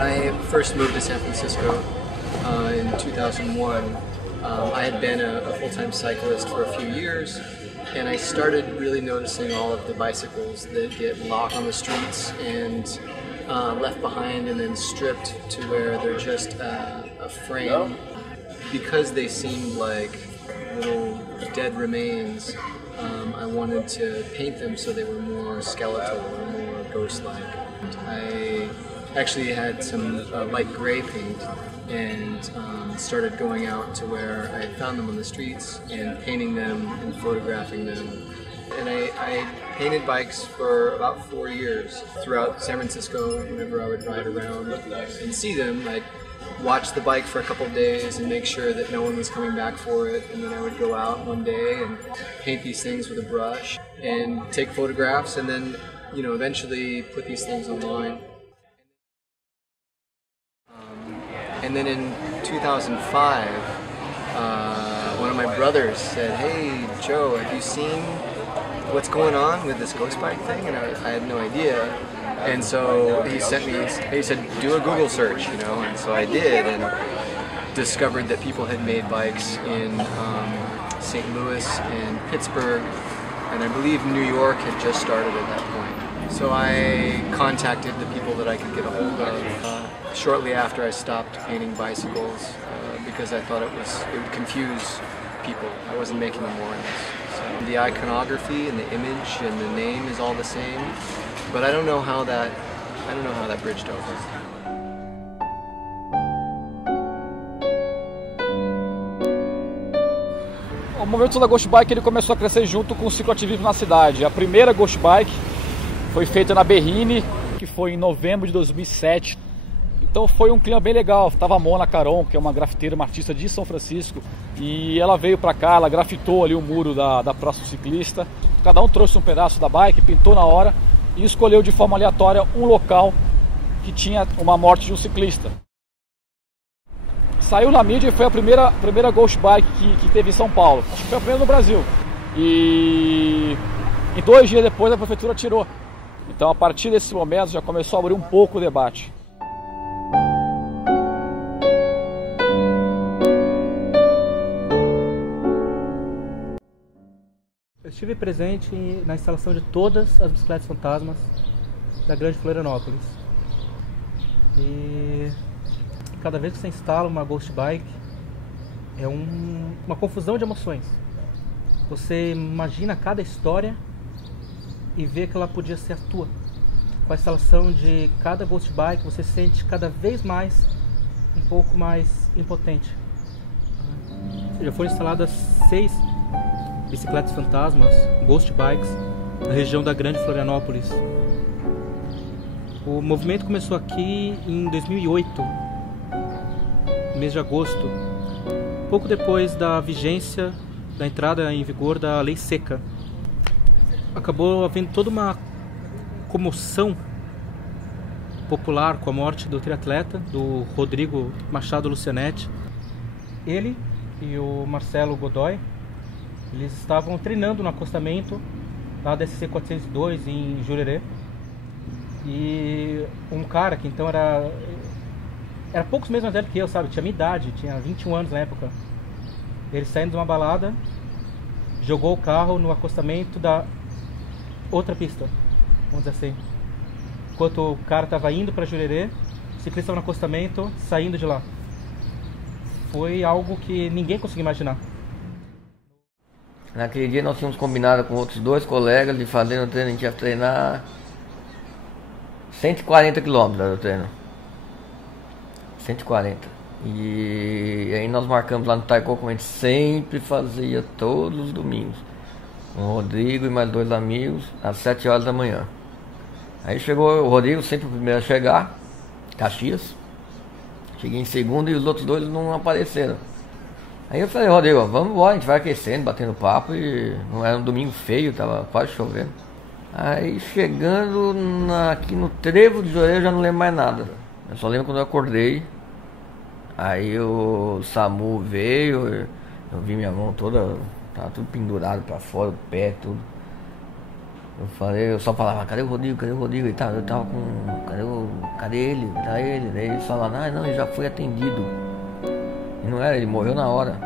When I first moved to San Francisco in 2001, I had been a full-time cyclist for a few years, and I started really noticing all of the bicycles that get locked on the streets and left behind and then stripped to where they're just a frame. Because they seemed like little dead remains, I wanted to paint them so they were more skeletal or more ghost-like. I actually had some light gray paint and started going out to where I had found them on the streets and painting them and photographing them. And I painted bikes for about 4 years throughout San Francisco. Whenever I would ride around and see them, I'd watch the bike for a couple of days and make sure that no one was coming back for it, and then I would go out one day and paint these things with a brush and take photographs, and then eventually put these things online. And then in 2005, one of my brothers said, "Hey Joe, have you seen what's going on with this ghost bike thing?" And I had no idea. And so he said, do a Google search, and so I did, and discovered that people had made bikes in St. Louis and Pittsburgh, and I believe New York had just started at that point. So I contacted the people that I could get a hold of shortly after I stopped painting bicycles, because I thought it would confuse people. I wasn't making memorials. So the iconography and the image and the name is all the same. But I don't know how that bridged over. O movimento da Ghost Bike ele começou a crescer junto com o cicloativismo na cidade. A primeira Ghost Bike foi feita na Berrine, que foi em novembro de 2007. Então foi um clima bem legal. Tava a Mona Caron, que é uma grafiteira, uma artista de São Francisco, e ela veio pra cá, ela grafitou ali o muro da Praça do Ciclista. Cada um trouxe um pedaço da bike, pintou na hora e escolheu de forma aleatória um local que tinha uma morte de um ciclista. Saiu na mídia e foi a primeira Ghost Bike que teve em São Paulo. Acho que foi a primeira no Brasil. E 2 dias depois a prefeitura tirou. Então a partir desse momento já começou a abrir um pouco o debate. Eu estive presente na instalação de todas as bicicletas fantasmas da Grande Florianópolis. E cada vez que você instala uma Ghost Bike, é uma confusão de emoções. Você imagina cada história e vê que ela podia ser a tua. Com a instalação de cada Ghost Bike, você se sente cada vez mais um pouco mais impotente. Já foram instaladas 6 bicicletas fantasmas, Ghost Bikes, na região da Grande Florianópolis. O movimento começou aqui em 2008, no mês de agosto, pouco depois da vigência da entrada em vigor da Lei Seca. Acabou havendo toda uma comoção popular com a morte do triatleta, do Rodrigo Machado Lucianetti. Ele e o Marcelo Godoy, eles estavam treinando no acostamento lá da SC 402 em Jurerê. E um cara que então era poucos meses mais velho que eu, sabe? Tinha minha idade, tinha 21 anos na época. Ele saindo de uma balada, jogou o carro no acostamento da outra pista, vamos dizer assim. Enquanto o cara estava indo para Jurerê, o ciclista estava no acostamento, saindo de lá. Foi algo que ninguém conseguiu imaginar. Naquele dia nós tínhamos combinado com outros 2 colegas de fazer no treino, a gente ia treinar 140 quilômetros do treino. 140. E aí nós marcamos lá no Taikô, como a gente sempre fazia todos os domingos. Com o Rodrigo e mais 2 amigos, às 7 horas da manhã. Aí chegou o Rodrigo, sempre o primeiro a chegar, Caxias. Cheguei em segundo e os outros 2 não apareceram. Aí eu falei, Rodrigo, vamos embora, a gente vai aquecendo, batendo papo, e não era um domingo feio, tava quase chovendo. Aí chegando aqui no trevo de Jurerê, eu já não lembro mais nada. Eu só lembro quando eu acordei. Aí o SAMU veio, eu vi minha mão toda, tava tudo pendurado pra fora, o pé, tudo. Eu só falava, cadê o Rodrigo, cadê o Rodrigo? Eu tava com, cadê ele? Tá ele? Daí eles falavam, não, ele já foi atendido. E não era, ele morreu na hora.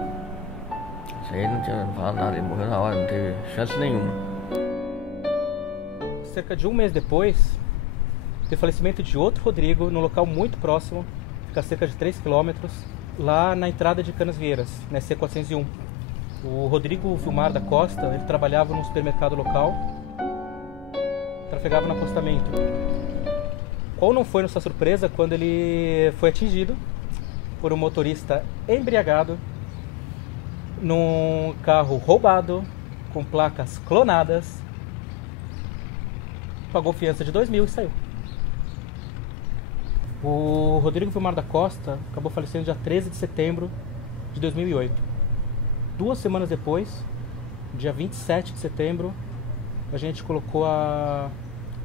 Isso aí não tinha falado nada, ele morreu na hora, não teve chance nenhuma. Cerca de um mês depois, teve falecimento de outro Rodrigo, num local muito próximo, fica a cerca de 3 km, lá na entrada de Canasvieiras, na SC401. O Rodrigo Vilmar da Costa, ele trabalhava num supermercado local, trafegava no apostamento. Qual não foi nossa surpresa quando ele foi atingido por um motorista embriagado num carro roubado, com placas clonadas, pagou fiança de 2.000 e saiu. O Rodrigo Vilmar da Costa acabou falecendo dia 13 de setembro de 2008. 2 semanas depois, dia 27 de setembro, a gente colocou a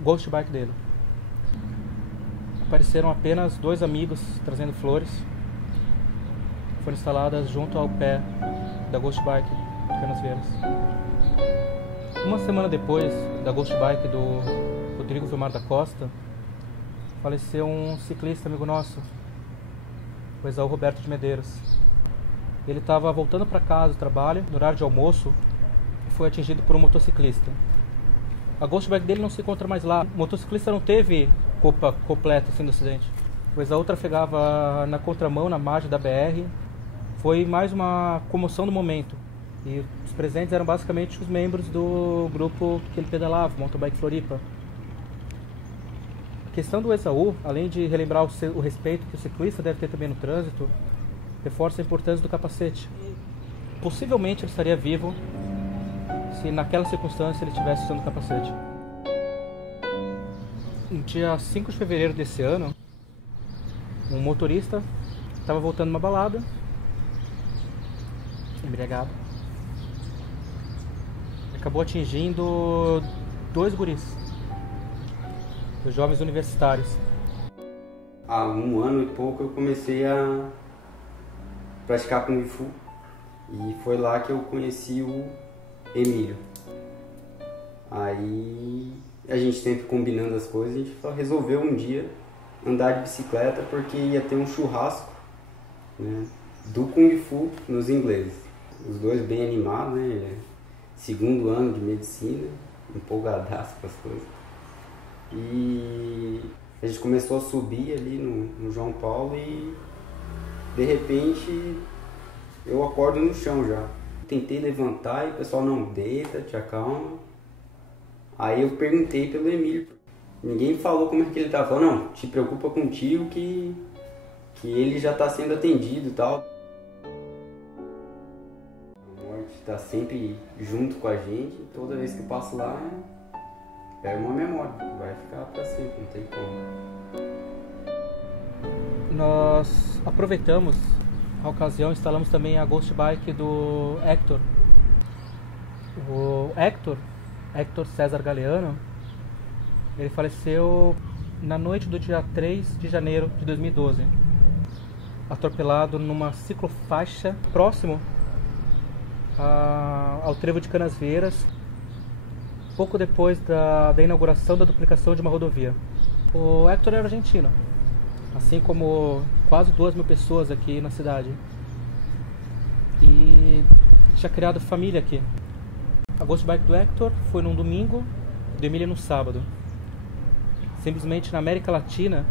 Ghost Bike dele. Apareceram apenas 2 amigos trazendo flores. Foram instaladas junto ao pé da Ghost Bike de Canasvieiras. 1 semana depois da Ghost Bike do Rodrigo Vilmar da Costa, faleceu um ciclista amigo nosso, o Exaú Roberto de Medeiros. Ele estava voltando para casa do trabalho, no horário de almoço, e foi atingido por um motociclista. A Ghost Bike dele não se encontra mais lá. O motociclista não teve culpa completa assim, do acidente. O Exaú trafegava na contramão, na margem da BR. Foi mais uma comoção do momento. E os presentes eram basicamente os membros do grupo que ele pedalava, Mountain Bike Floripa. A questão do Exaú, além de relembrar o respeito que o ciclista deve ter também no trânsito, reforça a importância do capacete. Possivelmente ele estaria vivo se naquela circunstância ele estivesse usando o capacete. No dia 5 de fevereiro desse ano, um motorista estava voltando de uma balada, embriagado, acabou atingindo 2 guris, 2 jovens universitários. Há 1 ano e pouco eu comecei a praticar Kung Fu e foi lá que eu conheci o Emílio. Aí a gente sempre combinando as coisas, a gente resolveu um dia andar de bicicleta porque ia ter um churrasco, né, do Kung Fu nos ingleses. Os dois bem animados, né, 2º ano de medicina, empolgadaço com as coisas. E a gente começou a subir ali no João Paulo e de repente eu acordo no chão já. Tentei levantar e o pessoal não deita, te acalma. Aí eu perguntei pelo Emílio. Ninguém falou como é que ele estava. Falou, não, te preocupa contigo que ele já está sendo atendido e tal. A morte está sempre junto com a gente. Toda vez que eu passo lá, é uma memória. Vai ficar para sempre, não tem como. Nós aproveitamos a ocasião, instalamos também a Ghost Bike do Hector. O Hector César Galeano, ele faleceu na noite do dia 3 de janeiro de 2012, atropelado numa ciclofaixa próximo ao trevo de Canasvieiras, pouco depois da inauguração da duplicação de uma rodovia. O Hector era argentino, assim como quase 2.000 pessoas aqui na cidade, e tinha criado família aqui. A Ghost Bike do Hector foi num domingo, do Emília no sábado. Simplesmente na América Latina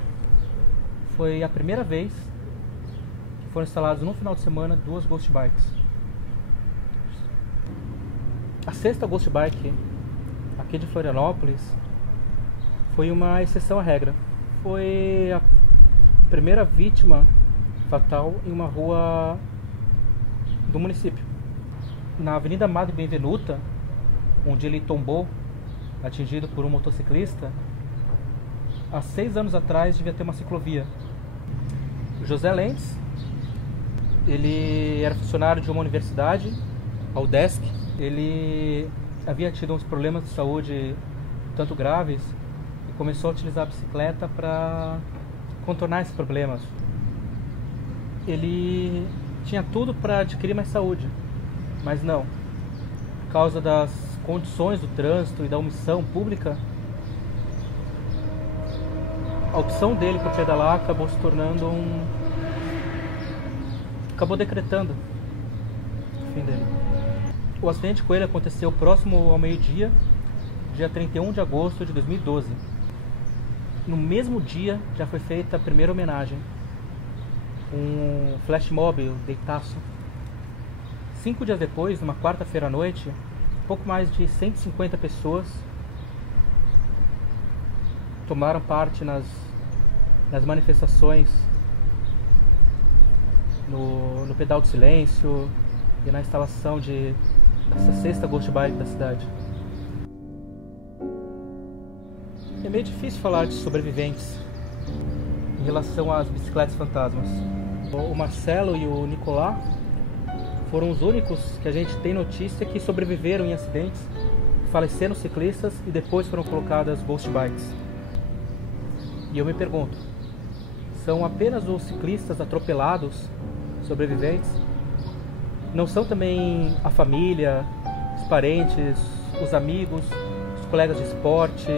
foi a primeira vez que foram instaladas no final de semana 2 Ghost Bikes. A 6ª Ghost Bike aqui de Florianópolis foi uma exceção à regra. Foi a primeira vítima fatal em uma rua do município. Na Avenida Madre Benvenuta, onde ele tombou, atingido por um motociclista, há 6 anos atrás devia ter uma ciclovia. O José Lentes, ele era funcionário de uma universidade, a UDESC. Ele havia tido uns problemas de saúde tanto graves e começou a utilizar a bicicleta para contornar esses problemas. Ele tinha tudo para adquirir mais saúde, mas não. Por causa das condições do trânsito e da omissão pública, a opção dele por pedalar acabou se tornando acabou decretando o fim dele. O acidente com ele aconteceu próximo ao meio-dia, dia 31 de agosto de 2012. No mesmo dia já foi feita a primeira homenagem, um flash mob, deitaço. 5 dias depois, numa quarta-feira à noite, pouco mais de 150 pessoas tomaram parte nas manifestações no Pedal do Silêncio e na instalação dessa sexta Ghost Bike da cidade. É meio difícil falar de sobreviventes em relação às bicicletas fantasmas. O Marcelo e o Nicolás foram os únicos que a gente tem notícia que sobreviveram em acidentes, faleceram ciclistas e depois foram colocadas Ghost Bikes. E eu me pergunto, são apenas os ciclistas atropelados sobreviventes? Não são também a família, os parentes, os amigos, os colegas de esporte,